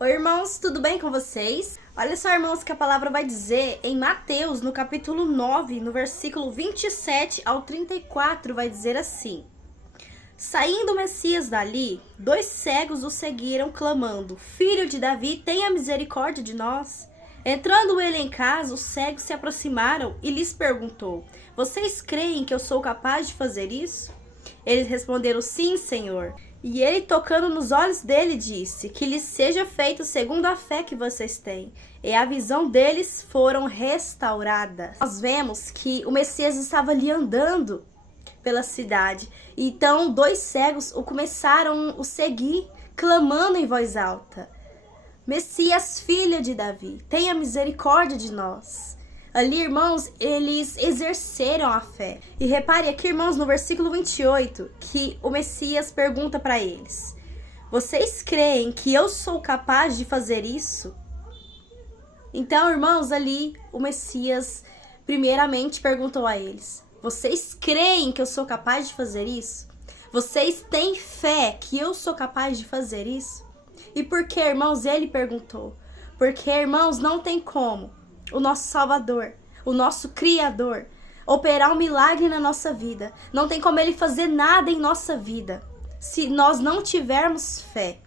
Oi, irmãos, tudo bem com vocês? Olha só, irmãos, que a palavra vai dizer em Mateus, no capítulo 9, no versículo 27 ao 34, vai dizer assim: Saindo o Messias dali, 2 cegos o seguiram, clamando: Filho de Davi, tenha misericórdia de nós. Entrando ele em casa, os cegos se aproximaram e lhes perguntou: Vocês creem que eu sou capaz de fazer isso? Eles responderam: Sim, Senhor. E ele, tocando nos olhos dele, disse: Que lhes seja feito segundo a fé que vocês têm. E a visão deles foram restauradas. Nós vemos que o Messias estava ali andando pela cidade. Então 2 cegos o começaram a seguir, clamando em voz alta: Messias, filho de Davi, tenha misericórdia de nós. Ali, irmãos, eles exerceram a fé. E repare aqui, irmãos, no versículo 28, que o Messias pergunta para eles: Vocês creem que eu sou capaz de fazer isso? Então, irmãos, ali o Messias primeiramente perguntou a eles: Vocês creem que eu sou capaz de fazer isso? Vocês têm fé que eu sou capaz de fazer isso? E por que, irmãos, ele perguntou? Porque, irmãos, não tem como o nosso Salvador, o nosso Criador, operar um milagre na nossa vida. Não tem como ele fazer nada em nossa vida se nós não tivermos fé.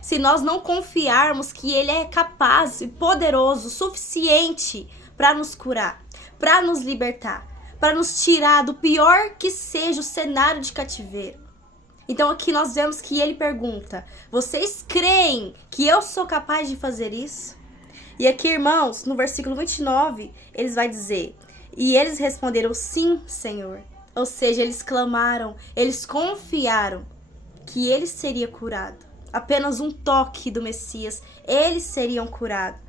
Se nós não confiarmos que ele é capaz e poderoso, suficiente para nos curar, para nos libertar, para nos tirar do pior que seja o cenário de cativeiro. Então aqui nós vemos que ele pergunta: Vocês creem que eu sou capaz de fazer isso? E aqui, irmãos, no versículo 29, eles vai dizer: E eles responderam: Sim, Senhor. Ou seja, eles clamaram, eles confiaram que ele seria curado. Apenas um toque do Messias, eles seriam curados.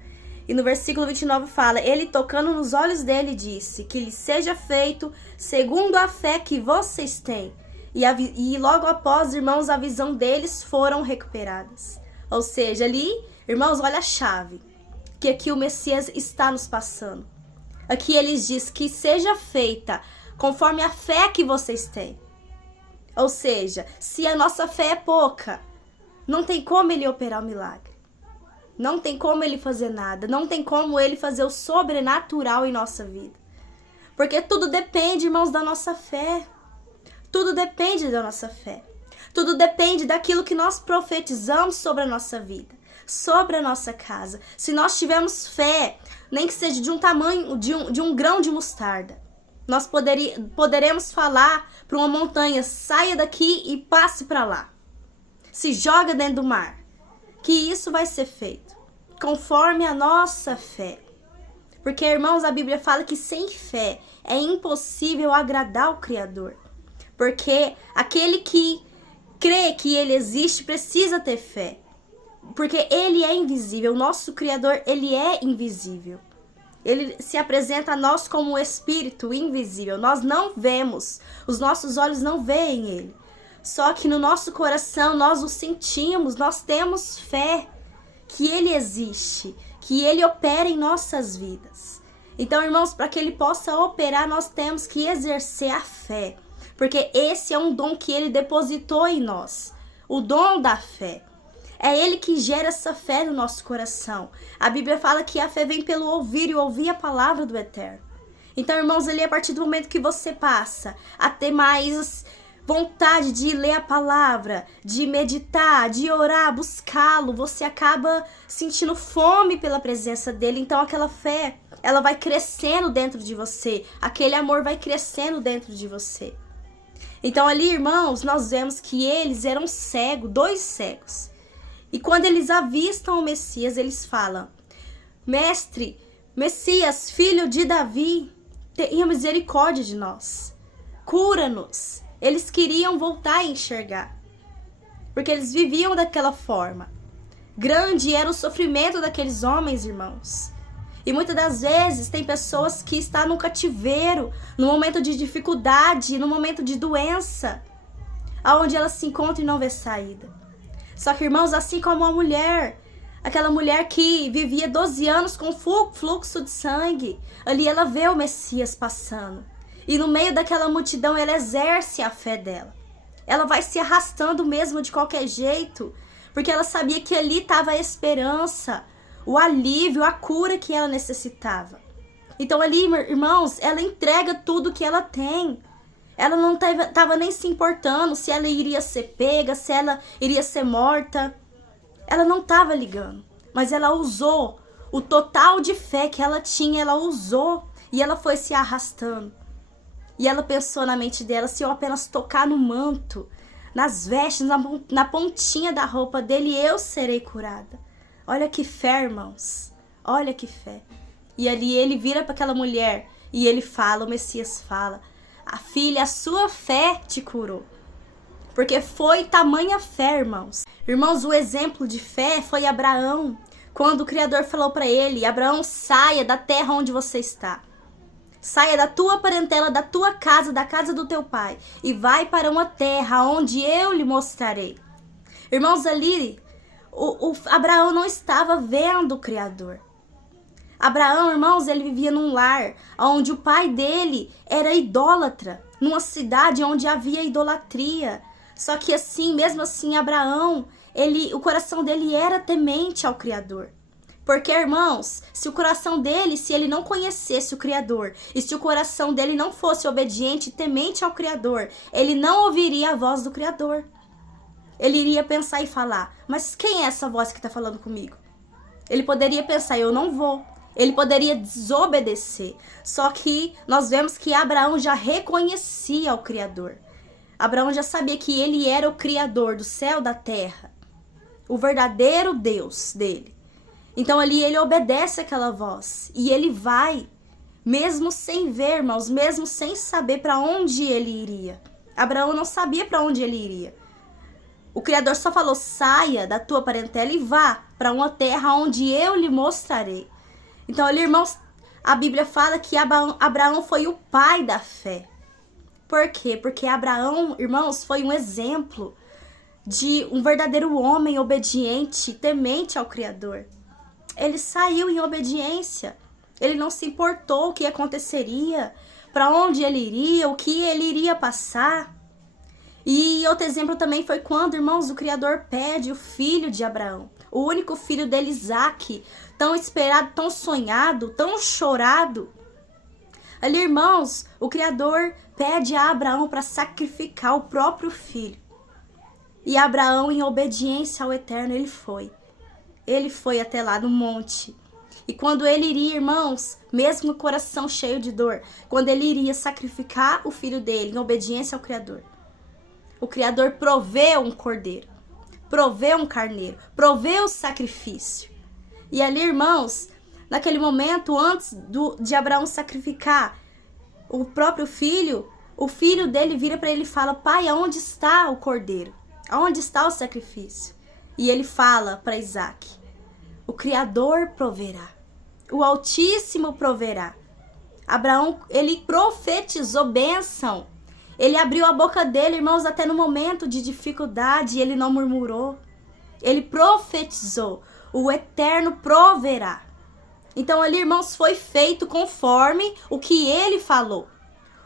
E no versículo 29 fala: Ele, tocando nos olhos dele, disse: Que lhe seja feito segundo a fé que vocês têm. E logo após, irmãos, a visão deles foram recuperadas. Ou seja, ali, irmãos, olha a chave que aqui o Messias está nos passando. Aqui eles diz que seja feita conforme a fé que vocês têm. Ou seja, se a nossa fé é pouca, não tem como ele operar o milagre. Não tem como ele fazer nada. Não tem como ele fazer o sobrenatural em nossa vida. Porque tudo depende, irmãos, da nossa fé. Tudo depende da nossa fé. Tudo depende daquilo que nós profetizamos sobre a nossa vida, sobre a nossa casa. Se nós tivermos fé, nem que seja de um tamanho, de um grão de mostarda, nós poderemos falar para uma montanha: saia daqui e passe para lá. Se joga dentro do mar. Que isso vai ser feito conforme a nossa fé. Porque, irmãos, a Bíblia fala que sem fé é impossível agradar o Criador. Porque aquele que crê que ele existe precisa ter fé. Porque ele é invisível. O nosso Criador, ele é invisível. Ele se apresenta a nós como um espírito invisível. Nós não vemos. Os nossos olhos não veem ele. Só que no nosso coração nós o sentimos. Nós temos fé que ele existe. Que ele opera em nossas vidas. Então, irmãos, para que ele possa operar, nós temos que exercer a fé. Porque esse é um dom que ele depositou em nós. O dom da fé. É ele que gera essa fé no nosso coração. A Bíblia fala que a fé vem pelo ouvir e ouvir a palavra do Eterno. Então, irmãos, ali a partir do momento que você passa a ter mais vontade de ler a palavra, de meditar, de orar, buscá-lo, você acaba sentindo fome pela presença dele. Então aquela fé, ela vai crescendo dentro de você. Aquele amor vai crescendo dentro de você. Então ali, irmãos, nós vemos que eles eram cegos, 2 cegos. E quando eles avistam o Messias, eles falam: Mestre, Messias, filho de Davi, tenha misericórdia de nós. Cura-nos. Eles queriam voltar a enxergar. Porque eles viviam daquela forma. Grande era o sofrimento daqueles homens, irmãos. E muitas das vezes tem pessoas que estão no cativeiro, no momento de dificuldade, no momento de doença, aonde elas se encontram e não vê saída. Só que, irmãos, assim como a mulher, aquela mulher que vivia 12 anos com fluxo de sangue, ali ela vê o Messias passando. E no meio daquela multidão ela exerce a fé dela. Ela vai se arrastando mesmo de qualquer jeito, porque ela sabia que ali estava a esperança, o alívio, a cura que ela necessitava. Então ali, irmãos, ela entrega tudo que ela tem. Ela não estava nem se importando se ela iria ser pega, se ela iria ser morta. Ela não estava ligando, mas ela usou o total de fé que ela tinha, ela usou e ela foi se arrastando. E ela pensou na mente dela, se eu apenas tocar no manto, nas vestes, na pontinha da roupa dele, eu serei curada. Olha que fé, irmãos. Olha que fé. E ali ele vira para aquela mulher e ele fala, o Messias fala: a filha, a sua fé te curou. Porque foi tamanha fé, irmãos. Irmãos, o exemplo de fé foi Abraão. Quando o Criador falou para ele: Abraão, saia da terra onde você está. Saia da tua parentela, da tua casa, da casa do teu pai, e vai para uma terra onde eu lhe mostrarei. Irmãos, ali, Abraão não estava vendo o Criador. Abraão, irmãos, ele vivia num lar onde o pai dele era idólatra, numa cidade onde havia idolatria. Só que assim, mesmo assim, Abraão, o coração dele era temente ao Criador. Porque, irmãos, se o coração dele, se ele não conhecesse o Criador, e se o coração dele não fosse obediente e temente ao Criador, ele não ouviria a voz do Criador. Ele iria pensar e falar: mas quem é essa voz que está falando comigo? Ele poderia pensar: eu não vou. Ele poderia desobedecer. Só que nós vemos que Abraão já reconhecia o Criador. Abraão já sabia que ele era o Criador do céu e da terra, o verdadeiro Deus dele. Então ali ele obedece aquela voz e ele vai, mesmo sem ver, irmãos, mesmo sem saber para onde ele iria. Abraão não sabia para onde ele iria. O Criador só falou: saia da tua parentela e vá para uma terra onde eu lhe mostrarei. Então ali, irmãos, a Bíblia fala que Abraão foi o pai da fé. Por quê? Porque Abraão, irmãos, foi um exemplo de um verdadeiro homem obediente, temente ao Criador. Ele saiu em obediência. Ele não se importou o que aconteceria, para onde ele iria, o que ele iria passar. E outro exemplo também foi quando, irmãos, o Criador pede o filho de Abraão, o único filho dele, Isaque, tão esperado, tão sonhado, tão chorado. Ali, irmãos, o Criador pede a Abraão para sacrificar o próprio filho. E Abraão, em obediência ao Eterno, ele foi. Ele foi até lá no monte. E quando ele iria, irmãos, mesmo com o coração cheio de dor, quando ele iria sacrificar o filho dele em obediência ao Criador, o Criador proveu um cordeiro, proveu um carneiro, proveu o sacrifício. E ali, irmãos, naquele momento, antes de Abraão sacrificar o próprio filho, o filho dele vira para ele e fala: pai, aonde está o cordeiro? Aonde está o sacrifício? E ele fala para Isaque: o Criador proverá, o Altíssimo proverá. Abraão, ele profetizou bênção. Ele abriu a boca dele, irmãos, até no momento de dificuldade, ele não murmurou. Ele profetizou: o Eterno proverá. Então ali, irmãos, foi feito conforme o que ele falou,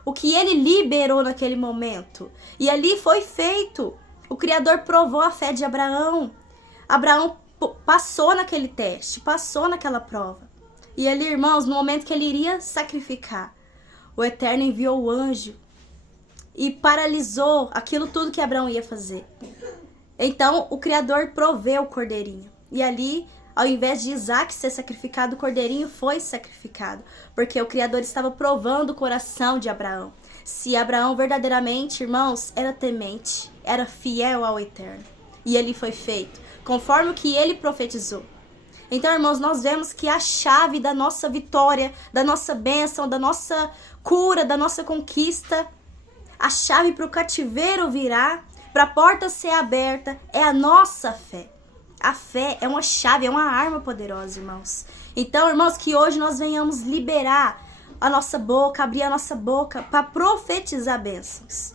o que ele liberou naquele momento. E ali foi feito. O Criador provou a fé de Abraão. Abraão passou naquele teste, passou naquela prova. E ali, irmãos, no momento que ele iria sacrificar, o Eterno enviou o anjo e paralisou aquilo tudo que Abraão ia fazer. Então o Criador proveu o cordeirinho. E ali, ao invés de Isaque ser sacrificado, o cordeirinho foi sacrificado. Porque o Criador estava provando o coração de Abraão. Se Abraão verdadeiramente, irmãos, era temente, era fiel ao Eterno. E ele foi feito conforme o que ele profetizou. Então, irmãos, nós vemos que a chave da nossa vitória, da nossa bênção, da nossa cura, da nossa conquista, a chave para o cativeiro virar, para a porta ser aberta, é a nossa fé. A fé é uma chave, é uma arma poderosa, irmãos. Então, irmãos, que hoje nós venhamos liberar a nossa boca, abrir a nossa boca para profetizar bênçãos.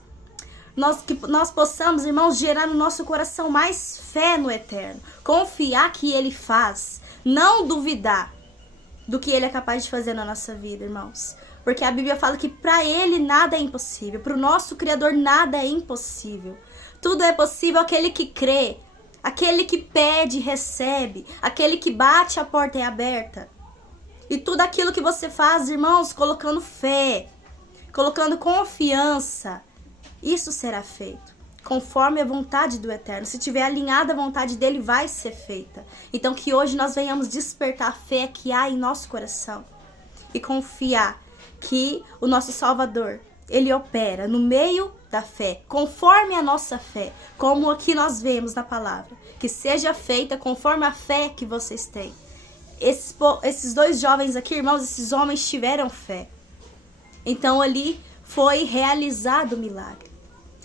Que nós possamos, irmãos, gerar no nosso coração mais fé no Eterno. Confiar que Ele faz. Não duvidar do que Ele é capaz de fazer na nossa vida, irmãos. Porque a Bíblia fala que para Ele nada é impossível. Para o nosso Criador nada é impossível. Tudo é possível àquele que crê. Aquele que pede, recebe. Aquele que bate, a porta é aberta. E tudo aquilo que você faz, irmãos, colocando fé, colocando confiança, isso será feito, conforme a vontade do Eterno. Se tiver alinhada a vontade dele, vai ser feita. Então que hoje nós venhamos despertar a fé que há em nosso coração e confiar que o nosso Salvador, ele opera no meio da fé, conforme a nossa fé, como aqui nós vemos na palavra, que seja feita conforme a fé que vocês têm. Esses dois jovens aqui, irmãos, esses homens tiveram fé. Então ali foi realizado o milagre,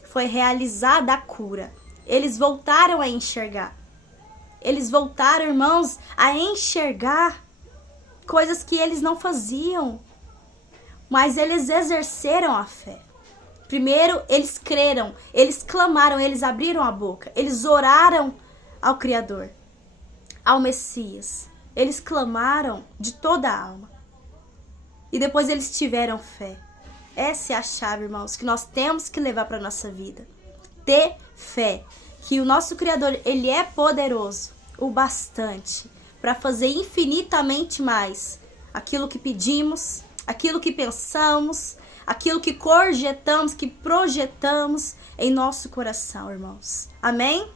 foi realizada a cura. Eles voltaram a enxergar. Eles voltaram, irmãos, a enxergar coisas que eles não faziam, mas eles exerceram a fé. Primeiro, eles creram, eles clamaram, eles abriram a boca, eles oraram ao Criador, ao Messias. Eles clamaram de toda a alma. E depois eles tiveram fé. Essa é a chave, irmãos, que nós temos que levar para a nossa vida. Ter fé. Que o nosso Criador, ele é poderoso o bastante para fazer infinitamente mais aquilo que pedimos, aquilo que pensamos, aquilo que projetamos em nosso coração, irmãos. Amém?